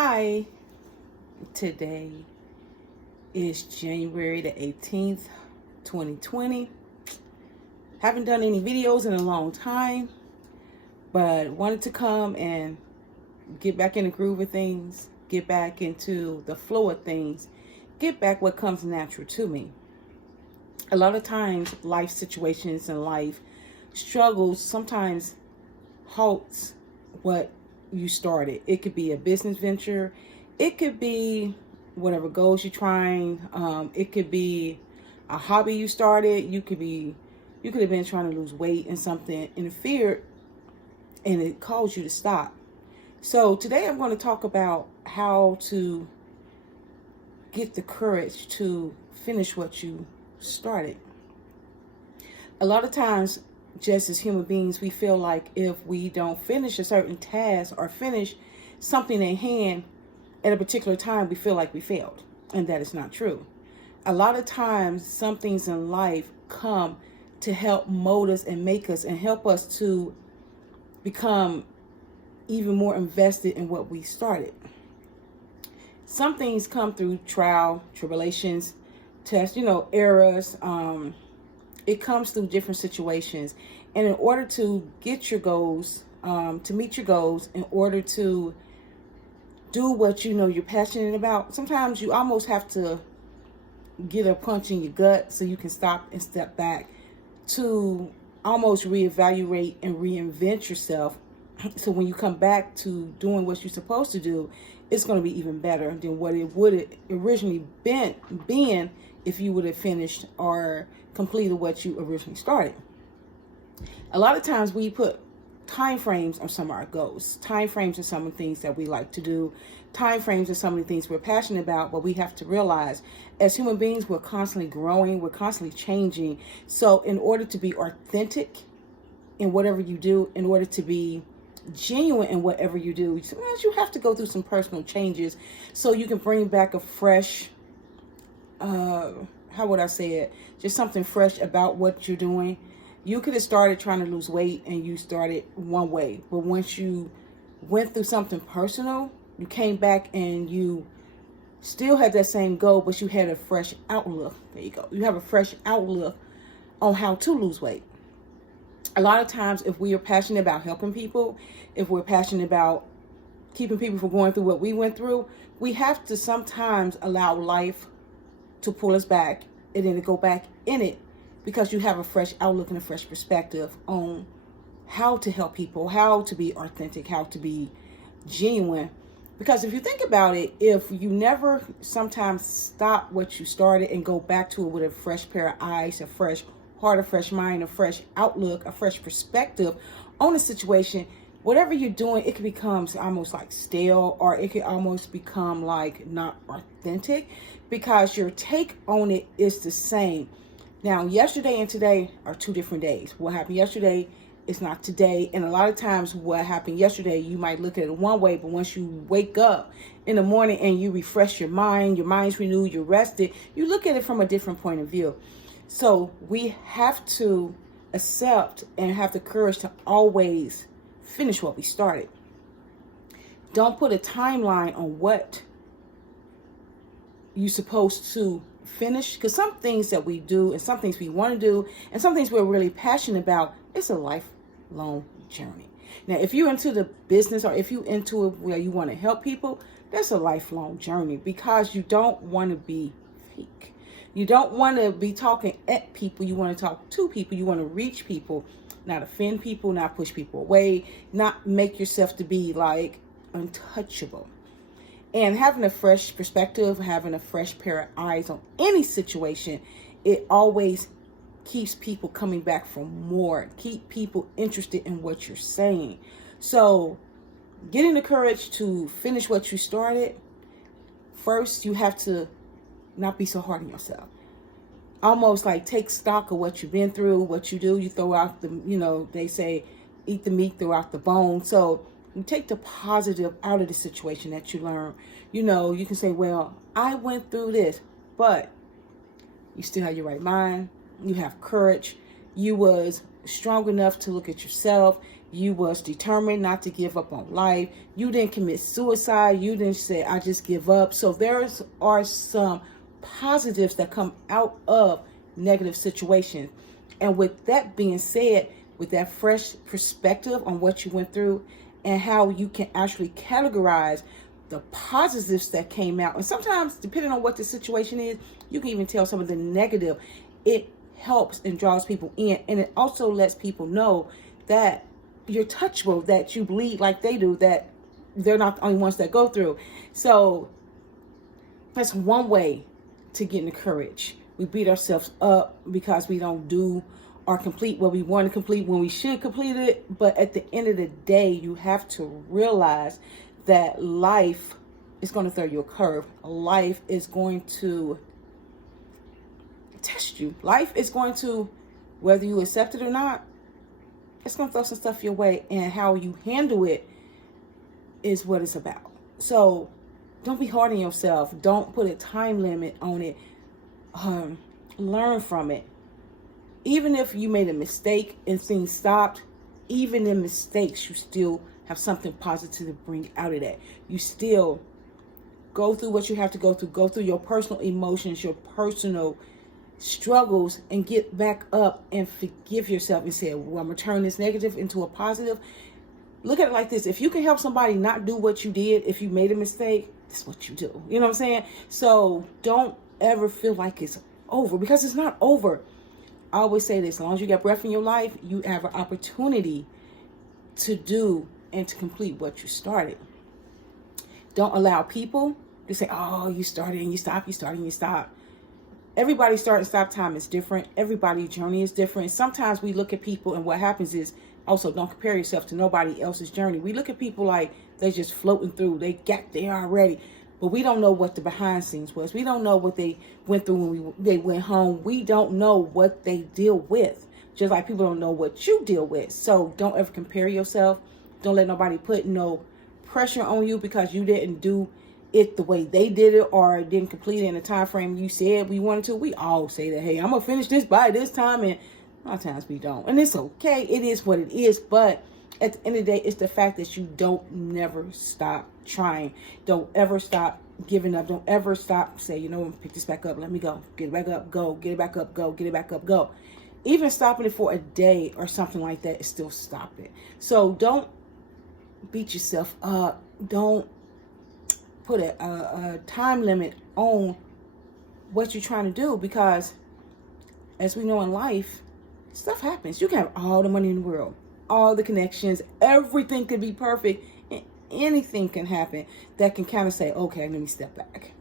Hi, today is January the 18th, 2020. Haven't done any videos in a long time, but wanted to come and get back in the groove of things, get back into the flow of things, get back what comes natural to me. A lot of times, life situations and life struggles sometimes halts what you started. It could be a business venture. It could be whatever goals you're trying. It could be a hobby you started. You could have been trying to lose weight and something interfered and it caused you to stop. So today I'm going to talk about how to get the courage to finish what you started. A lot of times, just as human beings, we feel like if we don't finish a certain task or finish something in hand at a particular time, we feel like we failed. And that is not true. A lot of times, some things in life come to help mold us and make us and help us to become even more invested in what we started. Some things come through trial, tribulations, tests, errors. It comes through different situations. And in order to get your goals, to meet your goals, in order to do what you're passionate about, sometimes you almost have to get a punch in your gut so you can stop and step back to almost reevaluate and reinvent yourself. So when you come back to doing what you're supposed to do, it's going to be even better than what it would have originally been if you would have finished or completed what you originally started. A lot of times we put time frames on some of our goals. Time frames are some of the things that we like to do. Time frames are some of the things we're passionate about, but we have to realize as human beings, we're constantly growing, we're constantly changing. So in order to be authentic in whatever you do, in order to be genuine in whatever you do, sometimes you have to go through some personal changes so you can bring back a fresh, how would I say it? Just something fresh about what you're doing. You could have started trying to lose weight and you started one way, but once you went through something personal, you came back and you still had that same goal, but you had a fresh outlook. There you go. You have a fresh outlook on how to lose weight. A lot of times, if we are passionate about helping people, if we're passionate about keeping people from going through what we went through, we have to sometimes allow life to pull us back and then to go back in it, because you have a fresh outlook and a fresh perspective on how to help people, how to be authentic, how to be genuine. Because if you think about it, if you never sometimes stop what you started and go back to it with a fresh pair of eyes, a fresh heart, a fresh mind, a fresh outlook, a fresh perspective on a situation, whatever you're doing, it can become almost like stale, or it can almost become like not authentic because your take on it is the same. Now, yesterday and today are two different days. What happened yesterday is not today. And a lot of times what happened yesterday, you might look at it one way, but once you wake up in the morning and you refresh your mind's renewed, you're rested, you look at it from a different point of view. So we have to accept and have the courage to always finish what we started. Don't put a timeline on what you're supposed to finish, because some things that we do and some things we want to do and some things we're really passionate about, it's a lifelong journey. Now, if you're into the business or if you're into it where you want to help people, that's a lifelong journey, because you don't want to be fake. You don't want to be talking at people. You want to talk to people. You want to reach people, not offend people, not push people away, not make yourself to be like untouchable. And having a fresh perspective, having a fresh pair of eyes on any situation, it always keeps people coming back for more, keep people interested in what you're saying. So getting the courage to finish what you started, first you have to not be so hard on yourself. Almost like take stock of what you've been through, what you do. You throw out the, they say, eat the meat, throw out the bone. So you take the positive out of the situation that you learn. You can say, well, I went through this, but you still have your right mind. You have courage. You was strong enough to look at yourself. You was determined not to give up on life. You didn't commit suicide. You didn't say, I just give up. So there are some positives that come out of negative situations. And with that being said, with that fresh perspective on what you went through and how you can actually categorize the positives that came out. And sometimes, depending on what the situation is, you can even tell some of the negative. It helps and draws people in. And it also lets people know that you're touchable, that you bleed like they do, that they're not the only ones that go through. So that's one way to get the courage. We beat ourselves up because we don't do or complete what we want to complete when we should complete it. But at the end of the day, you have to realize that life is going to throw you a curve. Life is going to test you. Life is going to, whether you accept it or not, it's going to throw some stuff your way, and how you handle it is what it's about. So don't be hard on yourself. Don't put a time limit on it. Learn from it. Even if you made a mistake and things stopped, even in mistakes, you still have something positive to bring out of that. You still go through what you have to go through your personal emotions, your personal struggles, and get back up and forgive yourself and say, well, I'm going to turn this negative into a positive. Look at it like this. If you can help somebody not do what you did, if you made a mistake, that's what you do. You know what I'm saying? So don't ever feel like it's over, because it's not over. I always say this: as long as you got breath in your life, you have an opportunity to do and to complete what you started. Don't allow people to say, oh, you started and you stop, you started and you stop. Everybody's start and stop time is different. Everybody's journey is different. Sometimes we look at people, and what happens is, also, don't compare yourself to nobody else's journey. We look at people like they're just floating through. They got there already. But we don't know what the behind scenes was. We don't know what they went through when they went home. We don't know what they deal with. Just like people don't know what you deal with. So don't ever compare yourself. Don't let nobody put no pressure on you because you didn't do it the way they did it, or didn't complete it in the time frame you said we wanted to. We all say that, hey, I'm going to finish this by this time. And a lot of times we don't. And it's okay. It is what it is. But at the end of the day, it's the fact that you don't never stop trying. Don't ever stop giving up. Don't ever stop say, you know, pick this back up. Let me go. Get it back up. Go. Get it back up. Go. Get it back up. Go. Even stopping it for a day or something like that is still stopping. So don't beat yourself up. Don't put a time limit on what you're trying to do, because as we know in life, stuff happens. You can have all the money in the world, all the connections, everything could be perfect, and anything can happen that can kind of say, okay, let me step back.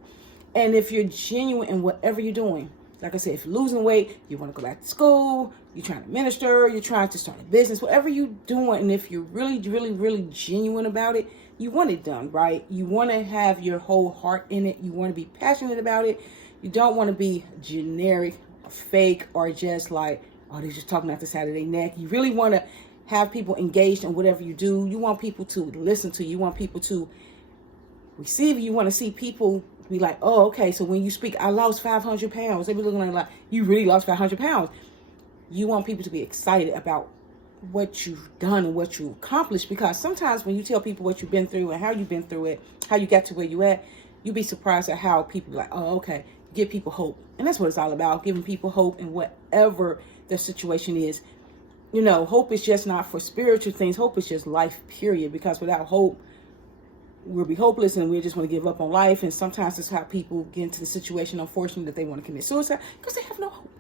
And if you're genuine in whatever you're doing, like I said, if you're losing weight, you want to go back to school, you're trying to minister, you're trying to start a business, whatever you're doing, and if you're really, really, really genuine about it, you want it done, right? You want to have your whole heart in it. You want to be passionate about it. You don't want to be generic or fake or just like, oh, they're just talking out the side of their neck. You really want to have people engaged in whatever you do. You want people to listen to you. You want people to receive you. You want to see people be like, oh, okay, so when you speak, I lost 500 pounds. They be looking like, you really lost 500 pounds. You want people to be excited about what you've done and what you accomplished, because sometimes when you tell people what you've been through and how you've been through it, how you got to where you at, you'll be surprised at how people be like, oh, okay, give people hope. And that's what it's all about, giving people hope in whatever their situation is. You know, hope is just not for spiritual things. Hope is just life, period. Because without hope, we'll be hopeless and we just want to give up on life. And sometimes that's how people get into the situation, unfortunately, that they want to commit suicide because they have no hope.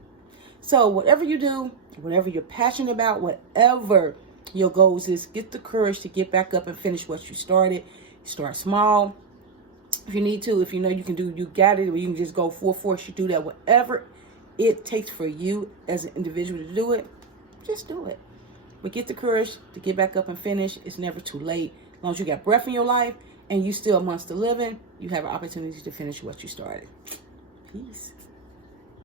So whatever you do, whatever you're passionate about, whatever your goals is, get the courage to get back up and finish what you started. Start small. If you need to, if you know you can do, you got it, or you can just go full force, you do that. Whatever it takes for you as an individual to do it, just do it. But get the courage to get back up and finish. It's never too late. As long as you got breath in your life and you still amongst the living, you have an opportunity to finish what you started. Peace.